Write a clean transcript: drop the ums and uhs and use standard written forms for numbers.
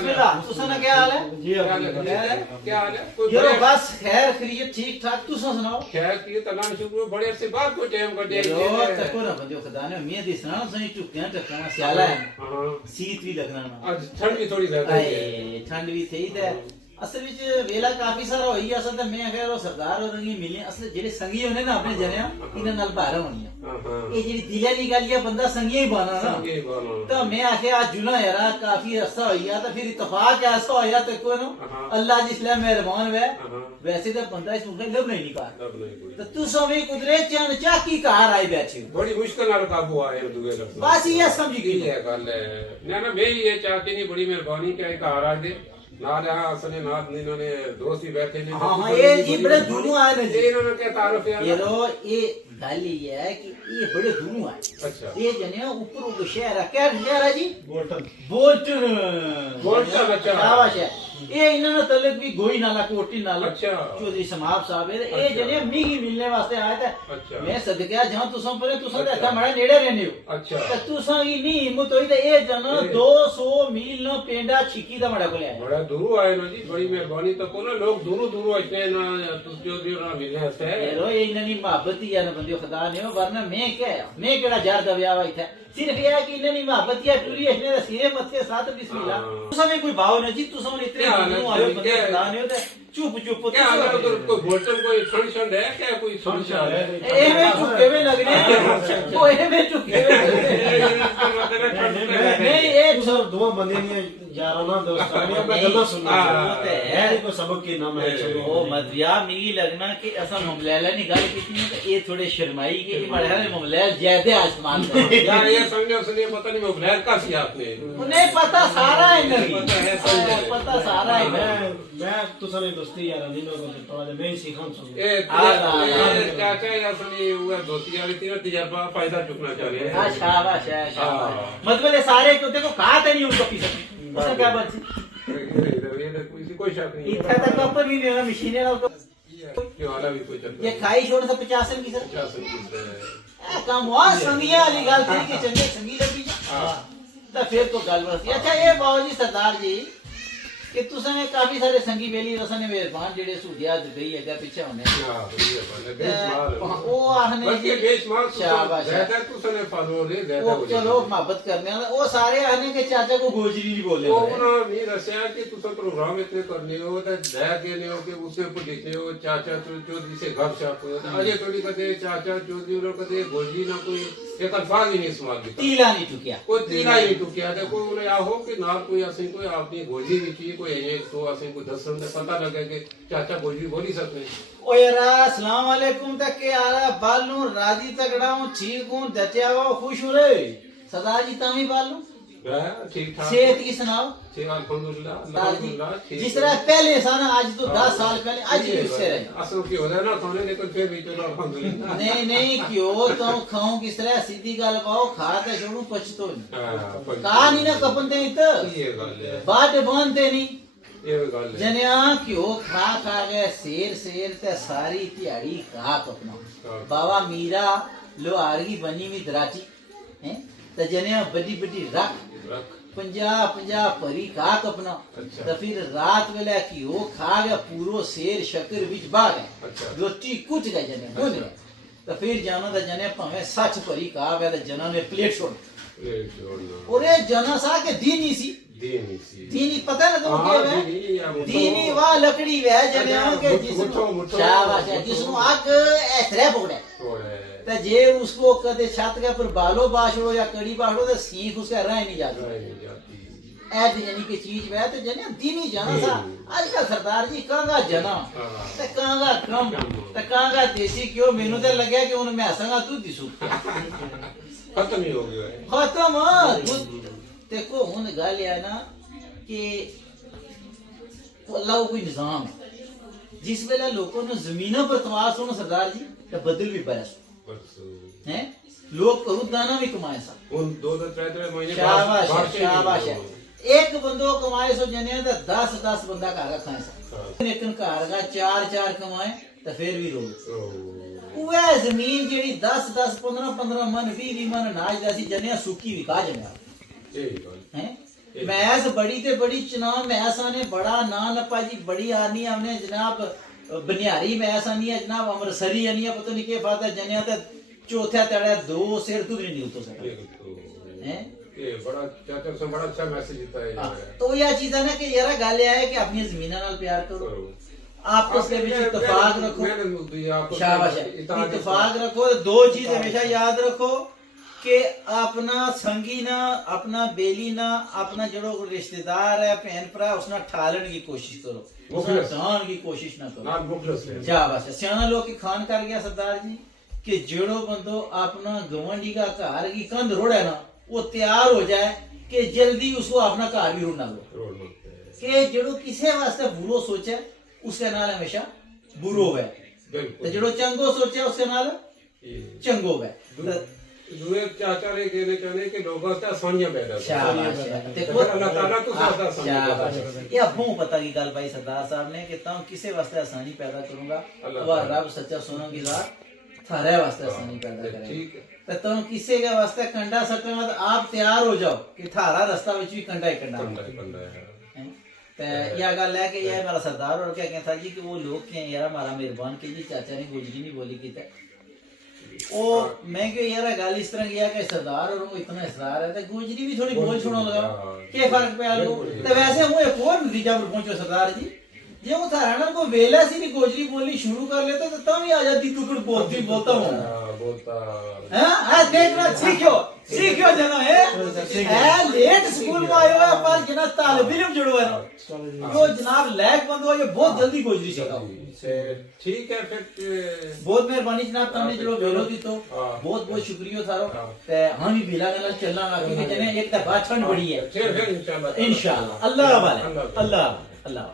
तुसा क्या हाल है? जी क्या हाल है? क्या हाल है? कोई यारो बड़े- बस खैर खैरियत ठीक ठाक तुसा सुनाओ खैर की तलाश शुक्र बड़े अरसे बाद को टाइम कट यारो तको ना बंदे खुदा ने मियां दी सुना सही टुकियां टकना स्याला है हाँ सीत भी लगना ना आज ठंड भी थोड़ी ज्यादा है आए ठंड भी थी ते असल विच वेला काफी सारा होई असल ते मैं खैर वो सरदार और रंगी मिले असल जेडे संगी होने ना अपने जने इना नाल बाहर होनी हाँ हाँ ये जेडी दिले निकालिया बंदा संगी ही बना ना संगे बोलो तो मैं आखे आज जुला यार काफी अरसा होया तो फिर इत्तेफाक ऐसा होया तो को नो हाँ। अल्लाह जिसले मेहरबान वे हाँ वैसे तो बंदा इस मुंह लब नहीं निकाल तब नहीं कोई तो तू सभी कुदरत चन चाकी कार आई बैठे हो बड़ी मुश्किल नाल काबू आए दुए लोग बस ये समझ ये गई है गल है ना मैं ये चाहती नहीं बड़ी मेहरबानी क्या एक आ दे नाल यहाँ असने नाथ इन्होंने दोस्त ही बैठे ने हाँ हाँ ये जी बड़े दोनों आए ना जी इन्होंने क्या तारुफ है ये लो ये गल ये है कि ये बड़े दोनों आए अच्छा ये जने ऊपर वो शहर है क्या शहर है जी बोल्टन बोल्टन बोल्टन, अच्छा। शाबाश है ये इन्होंने तलक भी गोई नाला कोटी नाला अच्छा। चौधरी समाब साहब है ये अच्छा। जने मिगी मिलने वास्ते आए थे अच्छा। मैं सदका जहां तुसा पर तुसा अच्छा। रहता बड़ा नेड़े रहने हो अच्छा तो तुसा की नी हिम्मत होई ते ये जन 200 मील नो पेंडा छिकी दा मड़ा को ले आए बड़ा दूर आए ना जी बड़ी मेहरबानी तो को ना लोग दूर दूर आते ना तुस जो दियो ना मिलने से यारो ये इन्नी मोहब्बत ही है ना बंदियो खुदा ने वरना मैं क्या मैं केड़ा जार दा ब्याह हुई था सिर्फ ये है कि इन्नी मोहब्बत या टूरी इसने सिरे मथे साथ बिस्मिल्लाह हाँ। तुसा में कोई भाव नहीं जी तुसा में इतने क्या हाल है? दूर आयो बंदे क्या- खुदा ने ते चुप चुप क्या हाल है उधर कोई बोल्टन कोई ठंड है क्या कोई समस्या है ए में चुके में लगने वो ए में चुके में नहीं एक सर दो बंदे ने याराना दोस्तानी अपना गल्ला सुनना हाँ, वो ते है नहीं कोई सबक की नाम है चलो ओ मदरिया मिगी लगना कि असा ममलैला नी गल कीती ते ये थोड़े शर्माई के कि बड़ा है ममलैल ज्यादा आसमान पे यार ये समझो उसने पता नहीं वो ब्लैक का सी आपने उन्हें पता सारा है नहीं पता है, समझ है। पता सारा है नहीं मैं तो सने दोस्ती यार नहीं लोगों से थोड़ा मैं सीखा सुन ए हाँ। चाचा या सुनी वो दोस्ती वाली तीन तजर्बा फायदा चुकना चाह रहे हाँ हैं शाबाश है शाबाश हाँ। मतलब ये सारे तो देखो कहा था नहीं उनको पीछे उसने क्या बची ये कोई शक नहीं इतना तक कपर भी नहीं होगा मशीन है ना ये वाला भी कोई चक्कर ये खाई छोड़ से 50 की सर 50 काम हुआ संगिया वाली गल थी कि चंगे संगी लगी हाँ। तो फिर तो गल बसी अच्छा ये बाबूजी सरदार जी कि तुसने काफी सारे संगी बेली रसने मेहरबान जेडे सूदिया गई है पीछे होने वो आहने जी शाबाश है। वो चलो मोहब्बत करने वाला वो सारे आहने के चाचा को गोजरी नहीं बोले प्रोग्राम इतने करने हो कहने हो कि उसके ऊपर लिखे हो चाचा चौधरी से घर छाप अजय थोड़ी कदे चाचा चौधरी और कदे गोजरी ना कोई एक अल्फाज ही नहीं इस्तेमाल किया तीला नहीं टुकिया कोई तीला ही नहीं टुकिया थे कोई उन्हें हो कि ना कोई असं कोई आपनी गोजरी नहीं की कोई एक तो असं कोई दसन से पता लगे कि चाचा गोजरी बोली सकते ओ यारा अस्सलाम वालेकुम तक के यारा बालू राजी तगड़ा हूं ठीक हूं दचिया हुआ खुश हूं रे सरदार जी तामी बालू ठीक ठाक सेहत की सुनाओ अल्हम्दुलिल्लाह जिस तरह पहले सन आज तो 10 साल पहले आज भी उससे रहे असल की हो रहा है ना थोड़े लेकिन फिर भी चलो अल्हम्दुलिल्लाह नहीं नहीं क्यों तुम खाऊं किस तरह सीधी गल पाओ खा ते छोड़ू पछतो नहीं कहा नहीं ना कपन ते इत ये गल है बात बांधते नहीं ये गल है जनिया क्यों खा खा गए शेर शेर ते सारी दिहाड़ी कहा कपना बाबा मीरा लोहारगी बनी में दराची हैं ते जनिया बड़ी बड़ी रख रख 50 भरी खा कपना अच्छा। तो फिर रात वेला की हो खा गया पूरो शेर शक्कर बिच बा गए अच्छा। रोटी कुछ गए जने भून गए तो फिर जाना तो जने भावे सच भरी खा गया तो जना ने प्लेट छोड़ ले छोड़ना ओरे जना सा के दीनी सी दीनी सी दीनी पता है ना तुम हाँ, क्या दीनी या है मुठो। दीनी वा लकड़ी वे जने के मुठो, मुठो। शाबाश है जिसनु आग ऐसरे पकड़े ओए तो जे उसको कदे छत के पर बालो बाछड़ो या कड़ी बाछड़ो तो सीख उसका रह नहीं जाती नहीं जाती ऐद यानी की चीज वे तो जने दीनी जाना सा आजकल सरदार जी कांगा जना हाँ। ते कांगा कम ते कांगा देसी क्यों मेनू ते लगे कि उन मैं संगा तू दिसू खत्म ही हो गया है खत्म देखो हुन गल है ना कि अल्लाह कोई निजाम है जिस वेला लोगों ने जमीनों पर तवास होना सरदार जी तो बदल भी बरस परसों हैं लोग करू दाना भी कमाए सा उन दो त्रै महीने शाबाश है बाहर से शाबाश है नहीं एक बंदो कमाए सो जने तो 10 बंदा घर खाए सा हाँ। लेकिन घर का 4 कमाए तो फिर भी रो ओ, वह जमीन जेडी 10 15 मन 20 मन अनाज दा सी जने सुकी विका जने यही गल हैं मैस बड़ी ते बड़ी चुनाव मैस आने बड़ा ना नपा जी बड़ी आनी हमने जनाब बनियारी मैस आनी है जनाब अमृतसरी आनी है पता नहीं के फायदा जनिया ते चौथा तड़ा दो सिर तू नहीं उतो सकता हैं ये बड़ा चाचा से बड़ा अच्छा मैसेज देता है हाँ, ये। तो यह चीज है ना कि यार गल है कि अपनी जमीन नाल प्यार करो आपस के बीच इत्तेफाक रखो शाबाश है इत्तेफाक रखो दो चीज हमेशा याद रखो कि अपना संगी ना अपना बेली ना अपना जो रिश्तेदार है भैन भरा उसना ठालन की कोशिश करो उसना ढाण की कोशिश ना करो शाबाश है सियाना लोग की खान कर गया सरदार जी कि जेड़ो बंदो अपना गवंडी का घर की कंध रोड़ है ना वो तैयार हो जाए कि जल्दी उसको अपना घर भी रोना लो कि जेड़ो किसी वास्ते बुरो सोचे उसके नाल हमेशा बुरो है तो जेड़ो चंगो सोचे उसके नाल चंगो है दूए चाचा ने कहने चाहने कि लोगों से आसानियां पैदा शाबाश है देखो अल्लाह ताला तो सादा आसानियां पैदा शाबाश करे। ये अबू पता की गल भाई सरदार साहब ने कि तुम किसे वास्ते आसानी पैदा करूंगा अल्लाह वह रब सच्चा सोना की रात थारे वास्ते आसानी पैदा करेगा ठीक है तो तुम किसी के वास्ते कंडा सटना तो आप तैयार हो जाओ कि थारा रास्ता विच भी कंडा ही कंडा बंदा है हैं? तो यह गल है कि यह मेरा सरदार और क्या कहता जी कि वो लोग के हैं यार हमारा मेहरबान की जी चाचा ने गोजरी नहीं बोली की ओ मैं क्यों यार गल इस तरह किया कि सरदार और वो इतना इसरार है तो गोजरी भी थोड़ी बोल छोड़ो लगा क्या फर्क पे आलो तो वैसे हूँ एक और नतीजा पर पहुंचो सरदार जी जे वो थाराना को वेला सी भी गोजरी बोलनी शुरू कर लेते तो तब ही आ जाती तू कुछ बोलती बोलता हूँ हाँ देखना सीखो जना है लेट स्कूल में आयो है पर जना तालिब इल्म जुड़ो है ना जो जनाब लैक बंद हुआ ये बहुत जल्दी गोजरी सिखाओ ठीक है फिर बहुत मेहरबानी जनाब तुमने जो वेलो दी तो बहुत बहुत शुक्रिया थारो ते हम भी बेला गल चलना क्योंकि जने एक तो बात ठंड बड़ी है फिर इंशाल्लाह इंशाल्लाह अल्लाह वाले अल्लाह अल्लाह